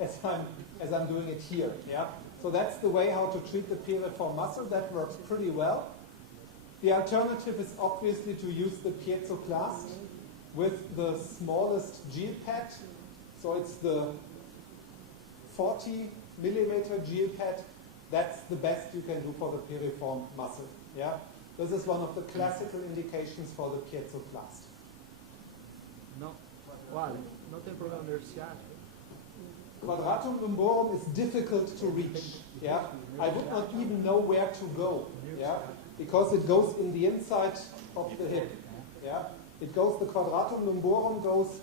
as I'm doing it here. Yeah? So that's the way how to treat the piriform muscle. That works pretty well. The alternative is obviously to use the piezoclast with the smallest gel pad. So it's the 40 millimeter gel pad. That's the best you can do for the piriform muscle. Yeah? This is one of the classical indications for the piezoclast. No, quale? Non tem problema nel ciatico. Quadratum lumborum is difficult to reach. Yeah? I would not even know where to go. Yeah? Because it goes in the inside of the hip. Yeah? It goes, the quadratum lumborum goes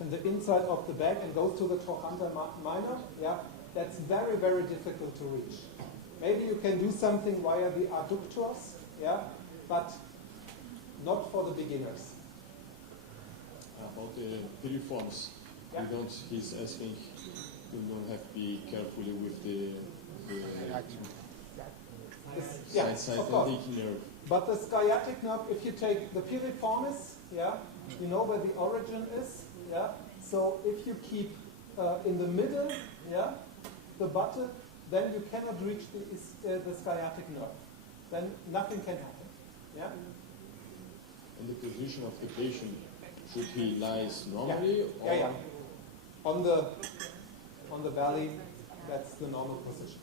in the inside of the back and goes to the trochanter minor. Yeah? That's very, very difficult to reach. Maybe you can do something via the adductors, yeah? But not for the beginners. About the piriforms, Yeah. he's asking, you don't have to be carefully with the Yeah, sciatic of course. nerve. But the sciatic nerve, if you take the piriformis, yeah, you know where the origin is, yeah. So if you keep in the middle, yeah, the button, then you cannot reach the sciatic nerve. Then nothing can happen, yeah. And the position of the patient, should he lies normally? Yeah. Or Yeah. On the belly, that's the normal position.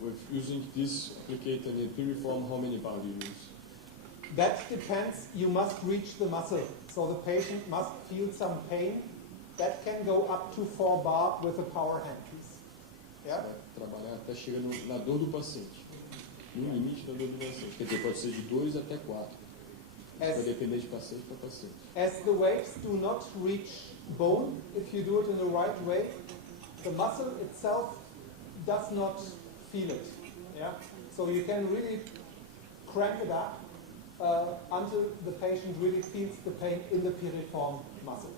with using this applicator in the piriform, how many bar do you use? That depends. You must reach the muscle. So the patient must feel some pain. That can go up to 4 bar with a power handpiece. Yeah? Vai trabalhar até chegar na dor do paciente. No limite da dor do paciente. Quer dizer, pode ser de 2 até 4. Vai depender de paciente para paciente. As the waves do not reach bone, if you do it in the right way, the muscle itself does not feel it. Yeah? So you can really crank it up until the patient really feels the pain in the piriform muscle.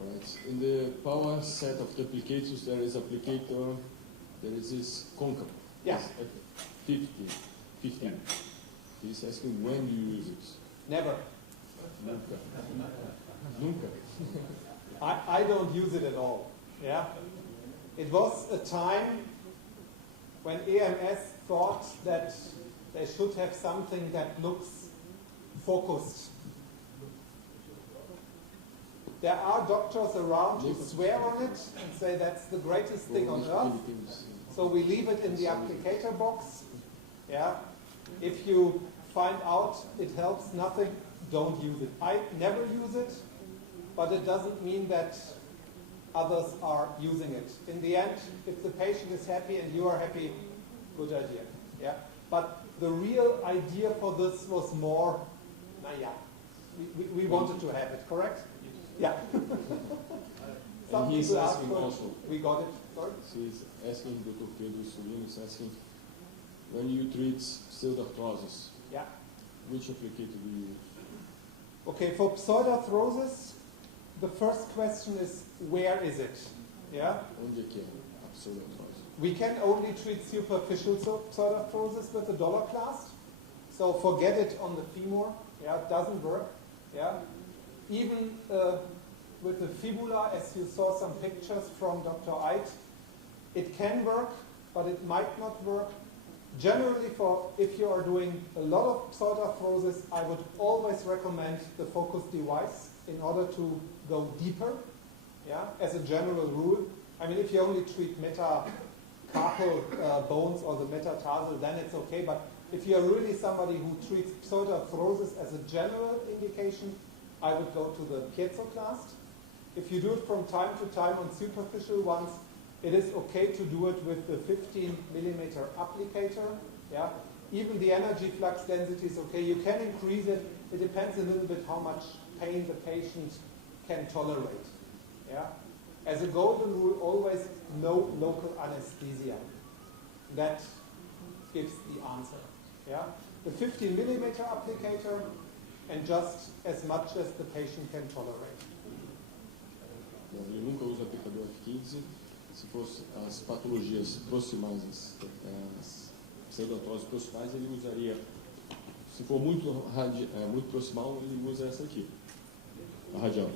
Right. In the power set of the applicators, there is applicator, there is this concave. Yeah. 15. He's asking when you use it. Never. Nunca. Nunca. I don't use it at all. Yeah. It was a time when EMS thought that they should have something that looks focused. There are doctors around who swear on it and say that's the greatest thing on earth. So we leave it in the applicator box. Yeah. If you find out it helps nothing, don't use it. I never use it, but it doesn't mean that others are using it. In the end, if the patient is happy and you are happy, good idea. Yeah. But the real idea for this was more, we wanted to have it, correct? Yeah. Some he's people ask asking for it. also. We got it. Sorry? He's asking, Dr. Pedro Solino is asking, when you treat pseudarthrosis, Yeah. which applicator do you use? Okay, for pseudarthrosis, the first question is, where is it? Yeah? Onde é que é a pseudarthrose? We can only treat superficial pseudarthrosis with the dollar clasp. So forget it on the femur. Yeah, it doesn't work. Yeah. Even with the fibula, as you saw some pictures from Dr. Eid, it can work, but it might not work. Generally, if you are doing a lot of pseudarthrosis, I would always recommend the focus device in order to go deeper. Yeah, as a general rule. I mean, if you only treat metacarpal bones or the metatarsal, then it's okay. But if you are really somebody who treats pseudarthrosis as a general indication, I would go to the piezoclast. If you do it from time to time on superficial ones, it is okay to do it with the 15 millimeter applicator. Yeah? Even the energy flux density is okay. You can increase it. It depends a little bit how much pain the patient can tolerate. Yeah? As a golden rule, always no local anesthesia. That gives the answer. Yeah? The 15 millimeter applicator and just as much as the patient can tolerate. Eu nunca uso aplicador F15. Se fosse as patologias proximais, as pseudartrose proximais, ele usaria, se for muito, muito proximal, ele usa essa aqui, a radial.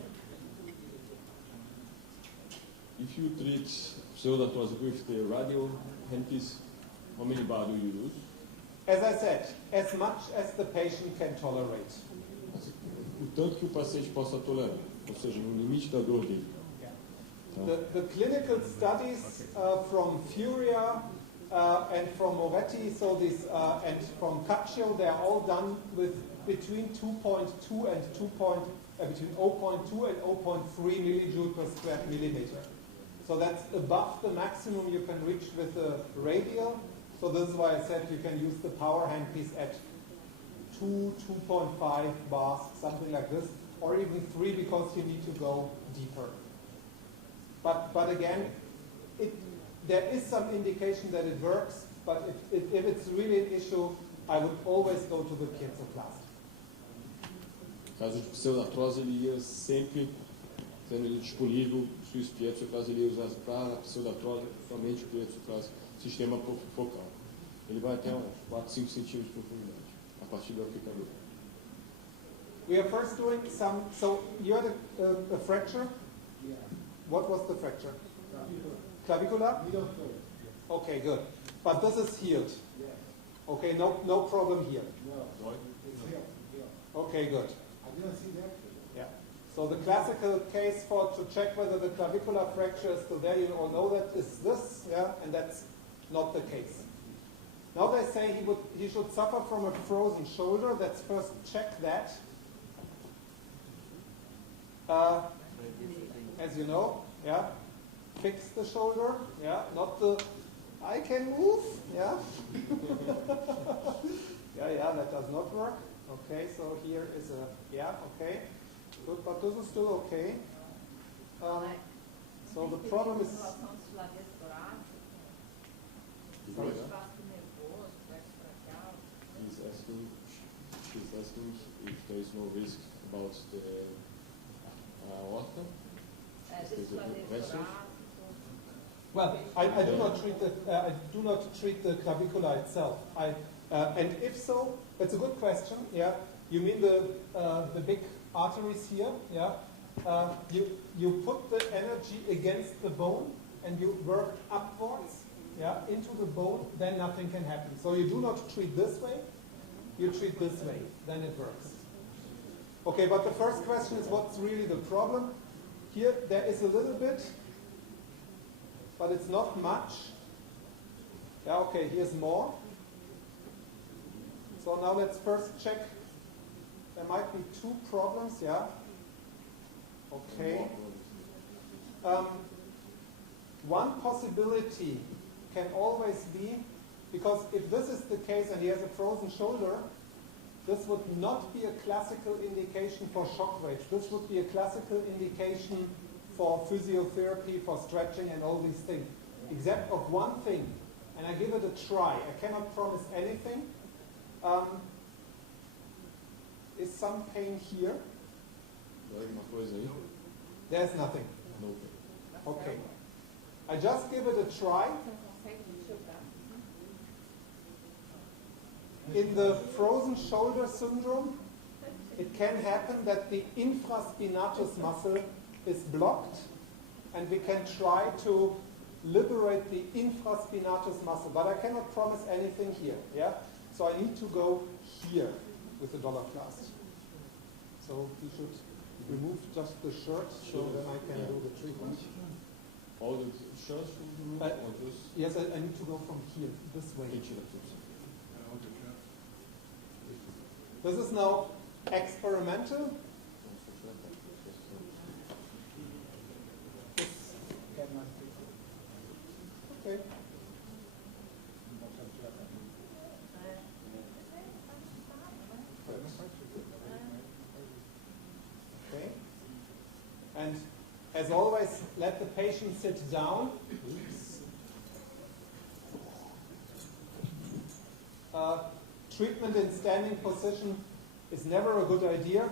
If you treat pseudartrose with the radial handpiece, how many bar do you use? As I said, as much as the patient can tolerate. O tanto que o paciente possa tolerar, ou seja, no limite da dor dele. The clinical studies from Furia and from Moretti, so this and from Caccio, they are all done with between 2.2 and between 0.2 and 0.3 millijoule per square millimeter. So that's above the maximum you can reach with the radial. So this is why I said you can use the power handpiece at 2.5 bars, something like this, or even 3 because you need to go deeper. But again, there is some indication that it works, but if it's really an issue, I would always go to the piezoplast. No caso de pseudartrose, ele ia sempre, tendo ele disponível, se o piezoplast ele ia usar para pseudartrose, somente o piezoplast, sistema focal. Ele vai até uns 4, 5 centímetros de profundidade, a partir do aplicador. We are first doing some, so you had a fracture? Yeah. What was the fracture? Clavicular? We don't know. Okay, good. But this is healed. Yes. Okay, no problem here. No. It's here. Okay, good. I didn't see that. Yeah. So the classical case to check whether the clavicular fracture is still there, you all know that is this, yeah, and that's not the case. Now they say he should suffer from a frozen shoulder. Let's first check that. As you know, yeah, fix the shoulder, yeah, not the I can move, yeah. yeah, that does not work. Okay, so here is okay, good, but this is still okay. So the problem is. He's asking if there is no risk about the aorta. Well, I do not treat the clavicula itself. And if so, that's a good question. Yeah, you mean the big arteries here? Yeah, you put the energy against the bone and you work upwards, yeah, into the bone. Then nothing can happen. So you do not treat this way. You treat this way. Then it works. Okay, but the first question is, what's really the problem? Here there is a little bit, but it's not much. Yeah, okay, here's more. So now let's first check. There might be 2 problems, yeah? Okay. One possibility can always be, because if this is the case and he has a frozen shoulder, this would not be a classical indication for shock waves. This would be a classical indication for physiotherapy, for stretching and all these things. Except of one thing, and I give it a try. I cannot promise anything. Is some pain here? There's nothing. Okay. I just give it a try. In the frozen shoulder syndrome, it can happen that the infraspinatus muscle is blocked, and we can try to liberate the infraspinatus muscle, but I cannot promise anything here. Yeah, so I need to go here with the $class. So we should remove just the shirt, so then I can do the treatment. All the shirts from the room, or just? Yes, I need to go from here, this way. This is now experimental. Okay. Okay. And as always, let the patient sit down. Treatment in standing position is never a good idea,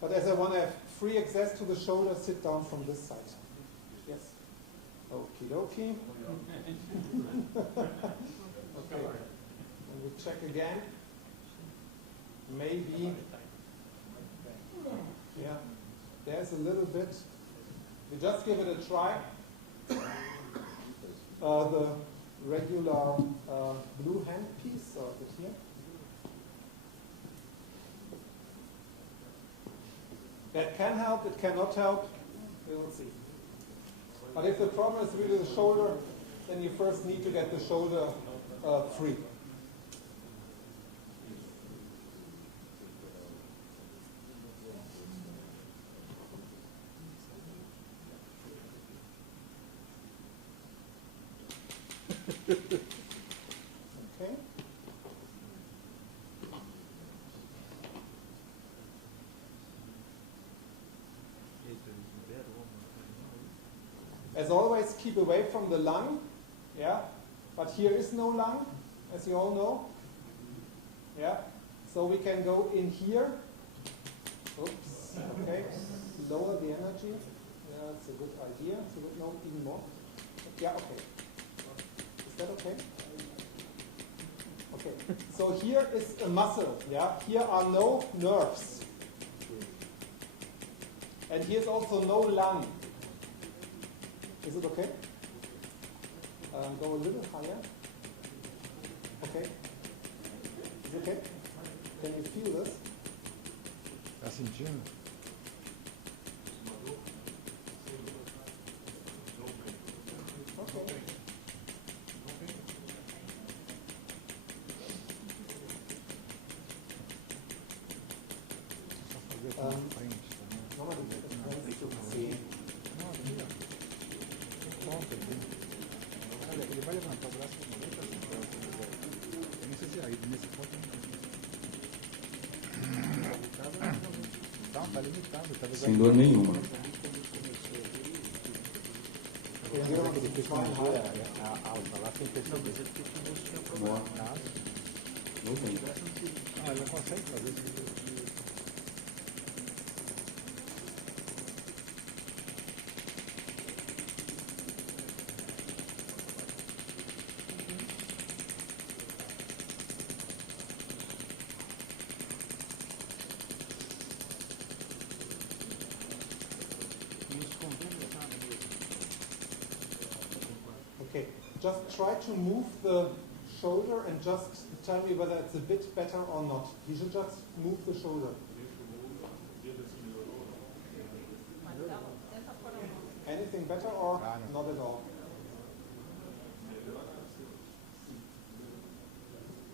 but as I want to have free access to the shoulder, sit down from this side. Yes. Okie dokie. Okay. check again. Maybe, yeah, there's a little bit. We just give it a try. The regular blue hand piece, so it's here. That can help, it cannot help, we will see. But if the problem is really the shoulder, then you first need to get the shoulder free. Okay. As always, keep away from the lung. Yeah, but here is no lung, as you all know. Yeah, so we can go in here. Oops. Okay, lower the energy. Yeah, it's a good idea. It's a good, no, even more. Yeah, okay. Is that okay? Okay. So here is a muscle. Yeah, here are no nerves, and here's also no lung. Is it okay? Go a little higher. Okay. Is it okay? Can you feel this? Está sentindo? Okay. Vamos Ele vai levantar o braço de novo. Eu não sei se aí nesse ponto não. Tá limitado. Sem dor nenhuma. Entenderam que ele fez uma alta lá sem perceber. Não tem. Ah, ele não consegue fazer isso. Okay, just try to move the shoulder and just tell me whether it's a bit better or not. You should just move the shoulder. Anything better or not at all?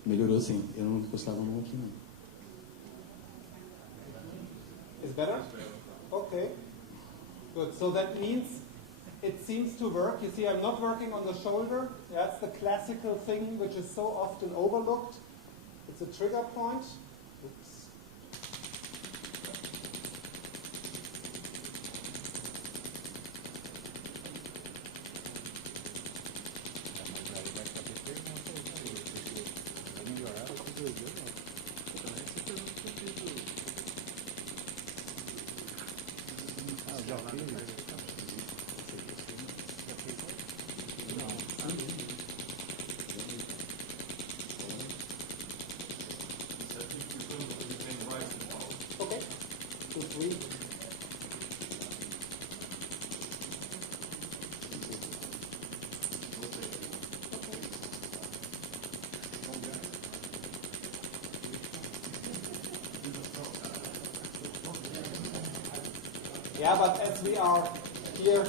Melhorou sim. Eu não encostava a mão aqui não. Is better? Okay. Good. So that means it seems to work. You see, I'm not working on the shoulder. That's the classical thing which is so often overlooked. It's a trigger point. Oops. Okay. 2, 3. Yeah, but as we are here,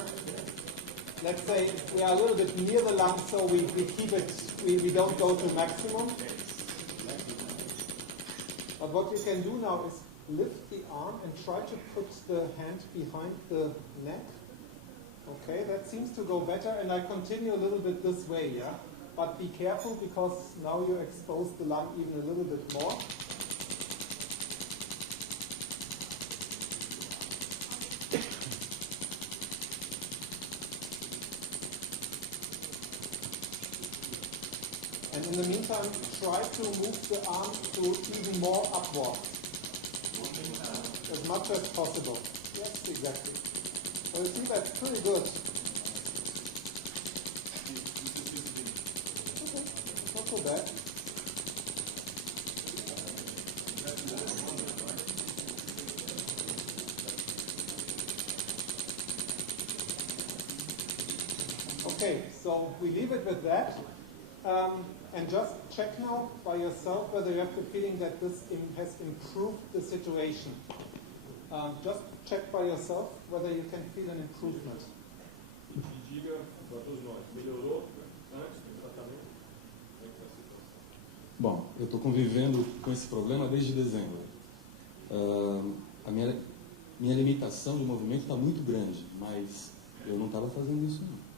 let's say we are a little bit near the lung, so we keep it, we don't go to maximum. But what you can do now is lift the arm and try to put the hand behind the neck. Okay, that seems to go better, and I continue a little bit this way, yeah? But be careful, because now you expose the lung even a little bit more. And in the meantime, try to move the arm to even more upward. As much as possible. Yes, exactly. So you see, that's pretty good. Okay, not so bad. So we leave it with that. And just check now by yourself whether you have the feeling that this has improved the situation. Just check by yourself whether you can feel an improvement. E diga para todos nós, melhorou antes do tratamento? Bom, eu estou convivendo com esse problema desde dezembro. A minha limitação de movimento está muito grande, mas eu não estava fazendo isso não.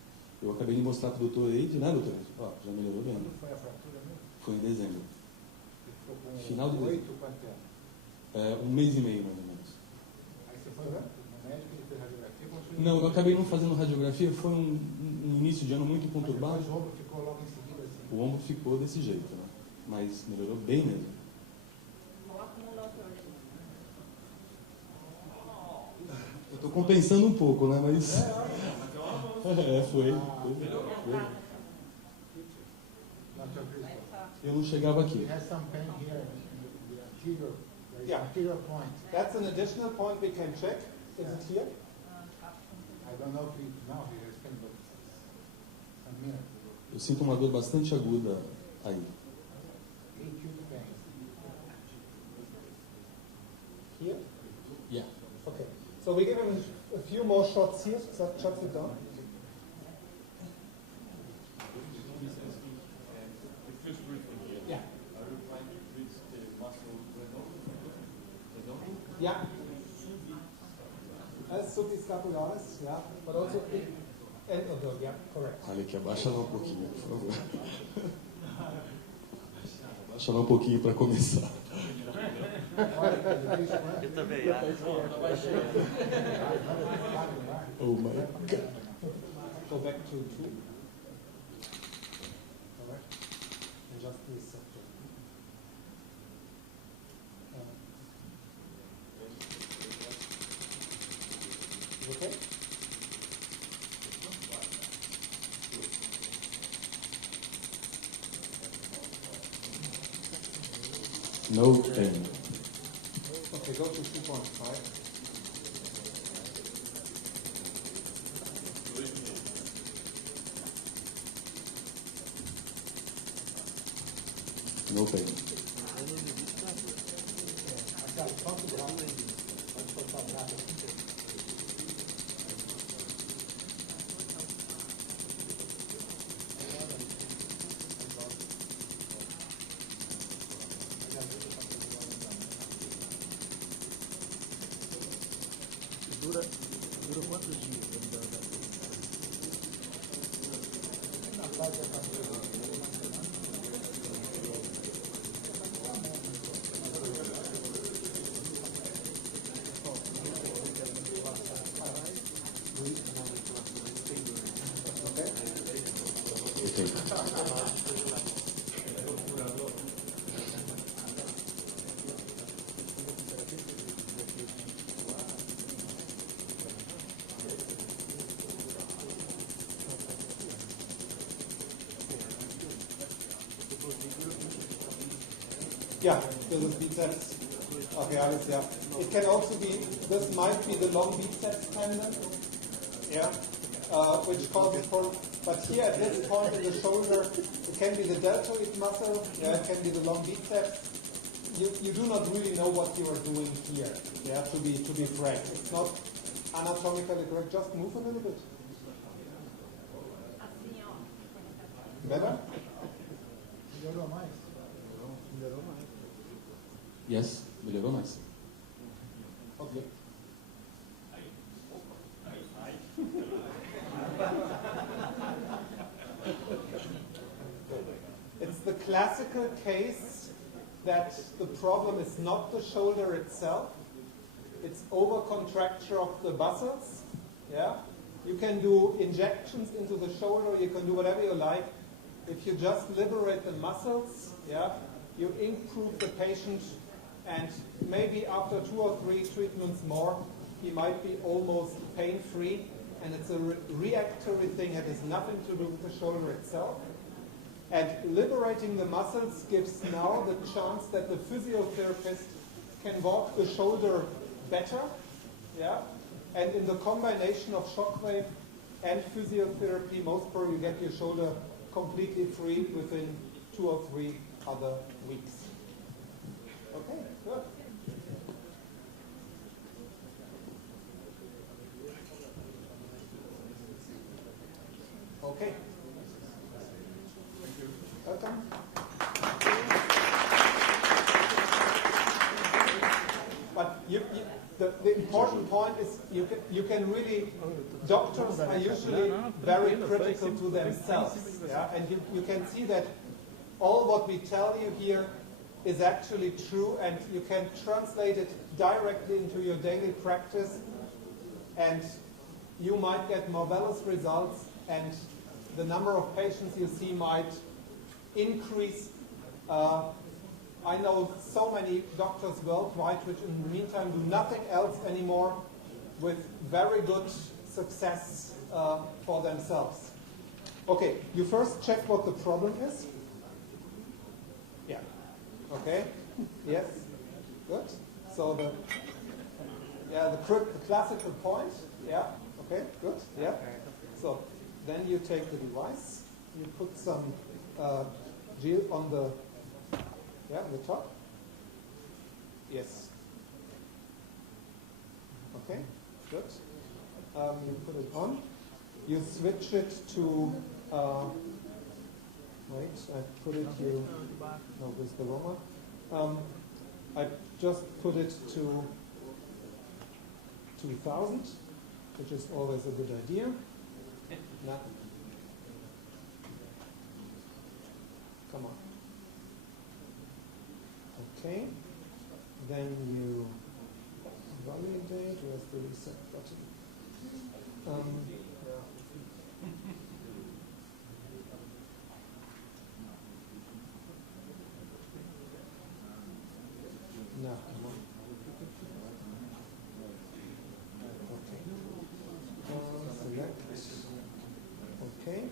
Eu acabei de mostrar para o Dr. Eide, né, doutor? Ó, já melhorou bem. Quando foi a fratura mesmo? Foi em dezembro. Ele ficou com Final de 8, quanto tempo? 1 mês e meio, mais ou menos. Aí você foi no médico, ele fez radiografia? Continuou? Não, eu acabei não fazendo radiografia, foi um início de ano muito Mas conturbado. depois o ombro ficou logo em seguida assim? O ombro ficou desse jeito, né? Mas melhorou bem mesmo. Eu estou compensando um pouco, né? Mas... foi. Dr. Crystal, Eu não chegava aqui. he has some pain here in the anterior, there is Yeah. anterior point. That's an additional point we can check. Is it here? I don't know if he, now he has pain, but some minutes ago. Eu sinto uma dor bastante aguda aí. Acute pain. Here? Yeah. Okay. So we give him a few more shots here. Shots it down. Yeah. Yeah. As subscapularis, yeah. But also yeah, correct. Olha aqui, abaixa lá um pouquinho, por favor. Abaixa lá um pouquinho para começar. Eu também acho. Oh my God. Go back to 2. Correct. And just do subject. Okay? No pain. Okay, go to 2.5. No pain. Dura quantos dias? Yeah, this is biceps. Okay, alles, yeah. It can also be, this might be the long biceps tendon, yeah, which causes problem. But here at this point in the shoulder, it can be the deltoid muscle, yeah, it can be the long biceps. You do not really know what you are doing here, yeah, to be frank. It's not anatomically correct. Just move a little bit. Better? Melhorou mais? Yes, melhorou mais. Okay. It's the classical case that the problem is not the shoulder itself, it's overcontracture of the muscles. Yeah? You can do injections into the shoulder, you can do whatever you like. If you just liberate the muscles, yeah, you improve the patient, and maybe after 2 or 3 treatments more, he might be almost pain-free, and it's a reactory thing that has nothing to do with the shoulder itself. And liberating the muscles gives now the chance that the physiotherapist can walk the shoulder better, yeah? And in the combination of shockwave and physiotherapy, most probably you get your shoulder completely free within 2 or 3 other weeks. Okay, good. Okay. Welcome. But the important point is you can really, doctors are usually very critical to themselves. Yeah? And you can see that all what we tell you here is actually true, and you can translate it directly into your daily practice, and you might get marvelous results, and the number of patients you see might increase. I know so many doctors worldwide which in the meantime do nothing else anymore with very good success for themselves. Okay, you first check what the problem is. Yeah. Okay. Yes. Good. So the classical point. Yeah. Okay. Good. Yeah. So then you take the device. You put some gel on the top. Yes. Okay. Good. You put it on. You switch it to. Wait, I put it here. No, with the Roma. I just put it to 2000, which is always a good idea. Now, come on. Okay. Then you validate. Where's the reset button? No, come on. Okay. Select. Okay.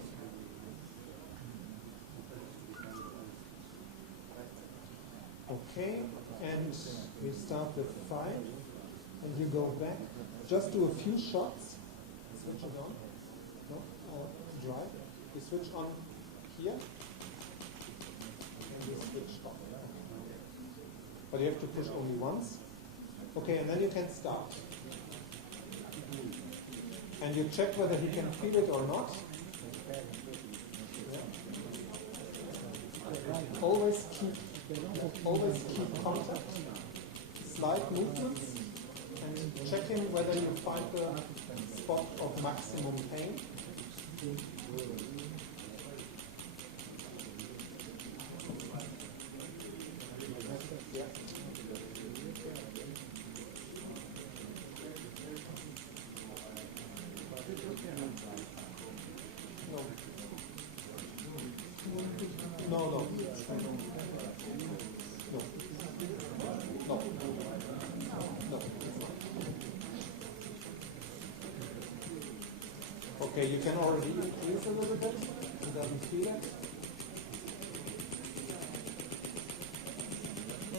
Okay, and we start with 5, and you go back. Just do a few shots. Switch it on. No, dry. You switch on here, and you switch off. But you have to push only once. Okay, and then you can start. And you check whether he can feel it or not. Yeah. Always keep contact, slight movements, and checking whether you find the spot of maximum pain. Yeah. No. Okay, you can already increase a little bit. It doesn't feel it.